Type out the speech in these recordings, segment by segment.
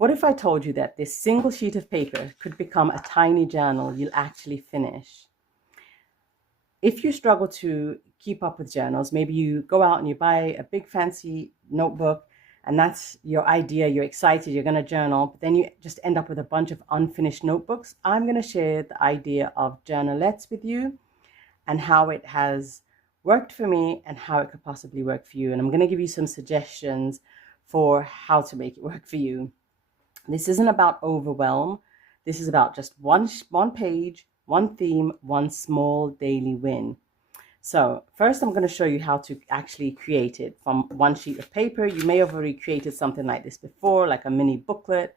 What if I told you that this single sheet of paper could become a tiny journal you'll actually finish? If you struggle to keep up with journals, maybe you go out and you buy a big fancy notebook and that's your idea, you're excited, you're going to journal, but then you just end up with a bunch of unfinished notebooks. I'm going to share the idea of journalettes with you and how it has worked for me and how it could possibly work for you. And I'm going to give you some suggestions for how to make it work for you. This isn't about overwhelm. This is about just one page, one theme, one small daily win. So first, I'm going to show you how to actually create it from one sheet of paper. You may have already created something like this before, like a mini booklet.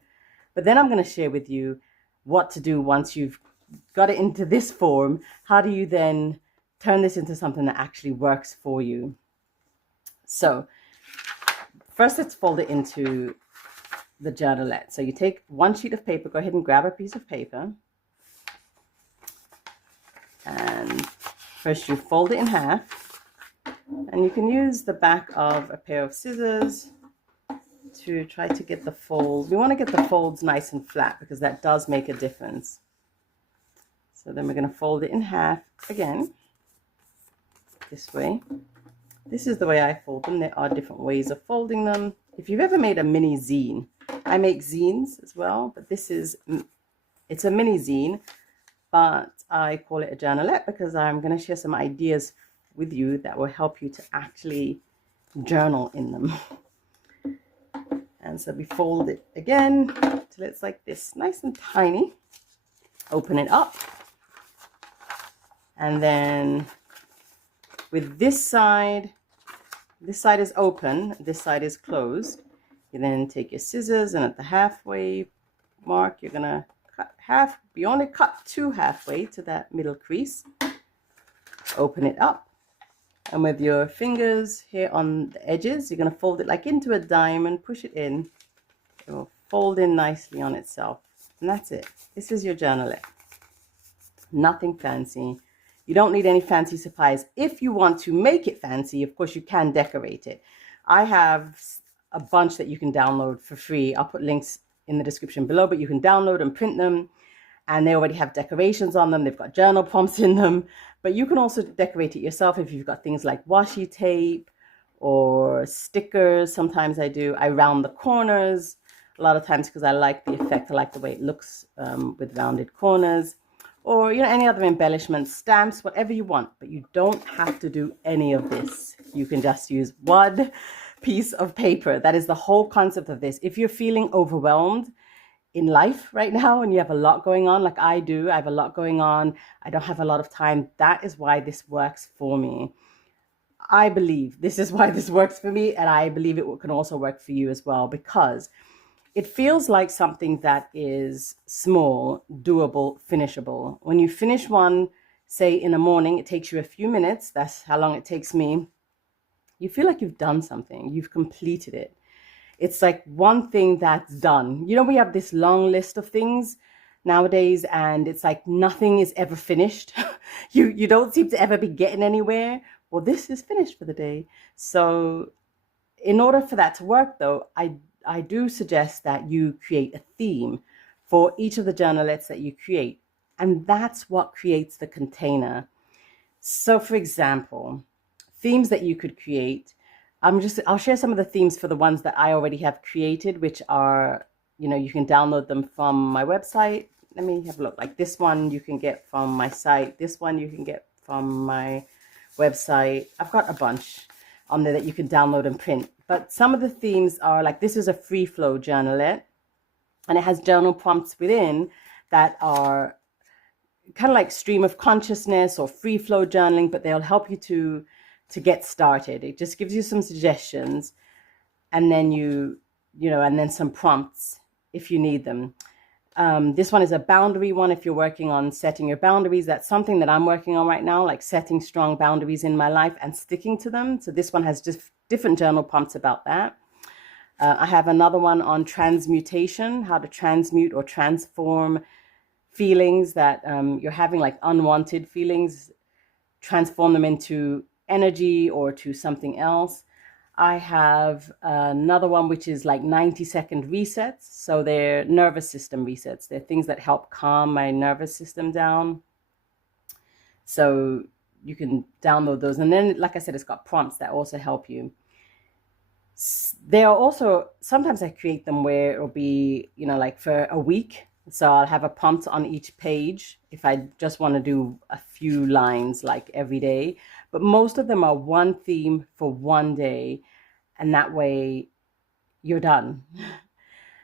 But then I'm going to share with you what to do once you've got it into this form. How do you then turn this into something that actually works for you? So first, let's fold it into the journalette. So you take one sheet of paper, go ahead and grab a piece of paper. And first you fold it in half. And you can use the back of a pair of scissors to try to get the folds. We want to get the folds nice and flat because that does make a difference. So then we're going to fold it in half again, this way. This is the way I fold them. There are different ways of folding them. If you've ever made a mini zine, I make zines as well, but it's a mini zine, but I call it a journalette because I'm going to share some ideas with you that will help you to actually journal in them. And so we fold it again till it's like this, nice and tiny. Open it up. And then with this side is open, this side is closed. You then take your scissors and at the halfway mark, you're going to cut half. You only cut two halfway to that middle crease. Open it up. And with your fingers here on the edges, you're going to fold it like into a diamond, push it in. It will fold in nicely on itself. And that's it. This is your journalette. Nothing fancy. You don't need any fancy supplies. If you want to make it fancy, of course, you can decorate it. I have a bunch that you can download for free. I'll put links in the description below, but you can download and print them. And they already have decorations on them. They've got journal prompts in them. But you can also decorate it yourself if you've got things like washi tape or stickers. Sometimes I round the corners a lot of times because I like the effect. I like the way it looks with rounded corners. Or, any other embellishments, stamps, whatever you want. But you don't have to do any of this. You can just use one piece of paper. That is the whole concept of this. If you're feeling overwhelmed in life right now and you have a lot going on, like I do, I have a lot going on, I don't have a lot of time, that is why this works for me. I believe this is why this works for me, and I believe it can also work for you as well, because it feels like something that is small, doable, finishable. When you finish one, say in the morning, it takes you a few minutes. That's how long it takes me. You feel like you've done something. You've completed it. It's like one thing that's done. We have this long list of things nowadays, and it's like nothing is ever finished. You don't seem to ever be getting anywhere. Well, this is finished for the day. So in order for that to work, though, I do suggest that you create a theme for each of the journalettes that you create. And that's what creates the container. So for example, themes that you could create, I'll share some of the themes for the ones that I already have created, which are, you can download them from my website. Let me have a look. Like this one you can get from my site. This one you can get from my website. I've got a bunch on there that you can download and print. But some of the themes are like, this is a free flow journalette, and it has journal prompts within that are kind of like stream of consciousness or free flow journaling, but they'll help you to get started. It just gives you some suggestions, and then and then some prompts if you need them. This one is a boundary one if you're working on setting your boundaries. That's something that I'm working on right now, like setting strong boundaries in my life and sticking to them. So this one has just different journal prompts about that. I have another one on transmutation, how to transmute or transform feelings that you're having, like unwanted feelings, transform them into energy or to something else. I have another one which is like 90-second resets. So they're nervous system resets. They're things that help calm my nervous system down. So you can download those. And then, like I said, it's got prompts that also help you. There are also, sometimes I create them where it'll be, like for a week. So I'll have a prompt on each page if I just want to do a few lines like every day. But most of them are one theme for one day. And that way you're done.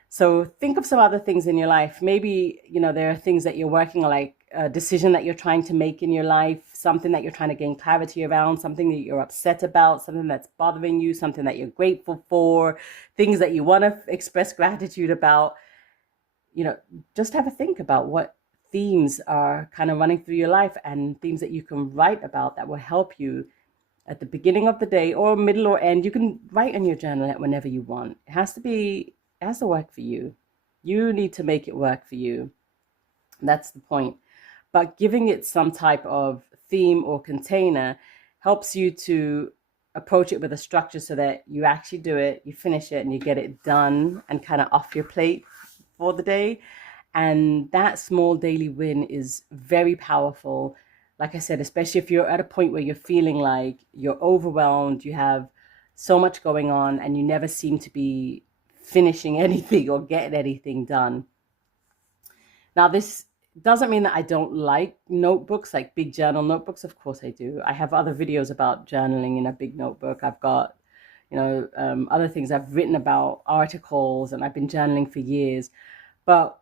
So think of some other things in your life. Maybe, there are things that you're working on, like a decision that you're trying to make in your life, something that you're trying to gain clarity around, something that you're upset about, something that's bothering you, something that you're grateful for, things that you want to express gratitude about. Just have a think about what themes are kind of running through your life and themes that you can write about that will help you at the beginning of the day or middle or end. You can write in your journal whenever you want. It has to work for you. You need to make it work for you. That's the point. But giving it some type of theme or container helps you to approach it with a structure so that you actually do it, you finish it, and you get it done and kind of off your plate for the day. And that small daily win is very powerful. Like I said, especially if you're at a point where you're feeling like you're overwhelmed, you have so much going on, and you never seem to be finishing anything or getting anything done. Now, this doesn't mean that I don't like notebooks, like big journal notebooks. Of course I do. I have other videos about journaling in a big notebook. I've got, other things I've written about, articles, and I've been journaling for years. But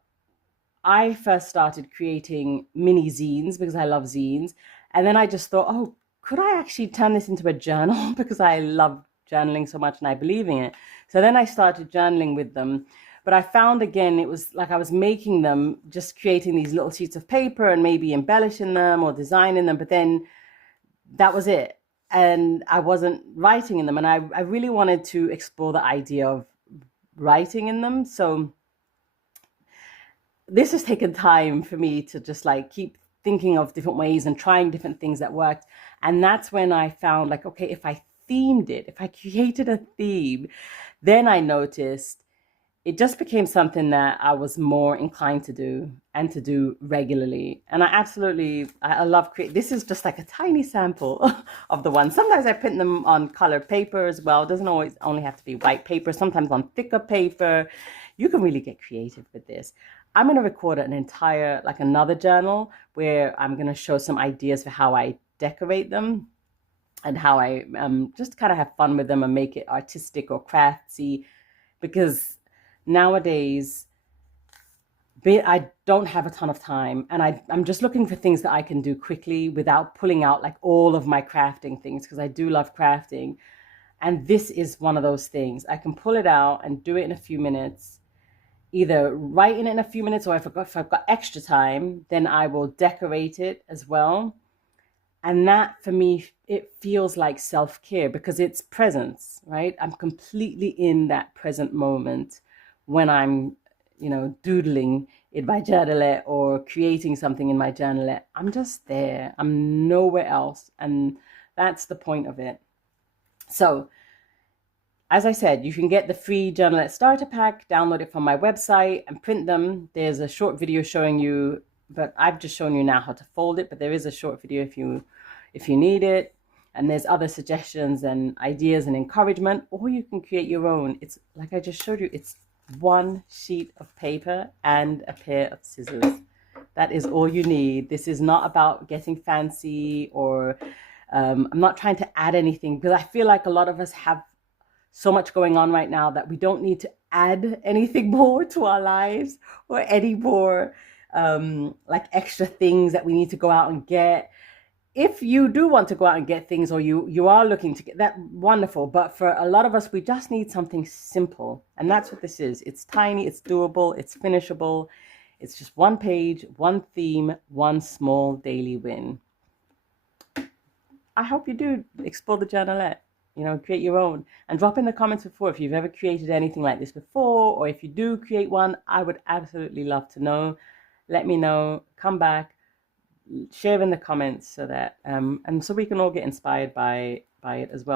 I first started creating mini zines because I love zines. And then I just thought, oh, could I actually turn this into a journal? Because I love journaling so much and I believe in it. So then I started journaling with them. But I found, again, it was like I was making them, just creating these little sheets of paper and maybe embellishing them or designing them. But then that was it. And I wasn't writing in them. And I really wanted to explore the idea of writing in them. So this has taken time for me to just like keep thinking of different ways and trying different things that worked. And that's when I found, like, okay, if I themed it, if I created a theme, then I noticed it just became something that I was more inclined to do and to do regularly. And I love create. This is just like a tiny sample of the ones. Sometimes I print them on colored paper as well. It doesn't always only have to be white paper, sometimes on thicker paper. You can really get creative with this. I'm going to record another journal where I'm going to show some ideas for how I decorate them and how I just kind of have fun with them and make it artistic or craftsy, because nowadays I don't have a ton of time, and I'm just looking for things that I can do quickly without pulling out like all of my crafting things, because I do love crafting. And this is one of those things. I can pull it out and do it in a few minutes, either write in it in a few minutes, or if I've got extra time, then I will decorate it as well. And that, for me, it feels like self-care because it's presence, right? I'm completely in that present moment when I'm, doodling in my journalette or creating something in my journalette. I'm just there. I'm nowhere else. And that's the point of it. So, as I said, you can get the free Journalette starter pack, download it from my website and print them. There's a short video showing you, but I've just shown you now how to fold it, but there is a short video if you need it. And there's other suggestions and ideas and encouragement, or you can create your own. It's like I just showed you, it's one sheet of paper and a pair of scissors. That is all you need. This is not about getting fancy, or I'm not trying to add anything, because I feel like a lot of us have so much going on right now that we don't need to add anything more to our lives, or any more like extra things that we need to go out and get. If you do want to go out and get things, or you are looking to get that, wonderful. But for a lot of us, we just need something simple. And that's what this is. It's tiny, it's doable, it's finishable. It's just one page, one theme, one small daily win. I hope you do explore the Journalette. Create your own, and drop in the comments before if you've ever created anything like this before, or if you do create one. I would absolutely love to know. Let me know, come back, share in the comments, so that and so we can all get inspired by it as well.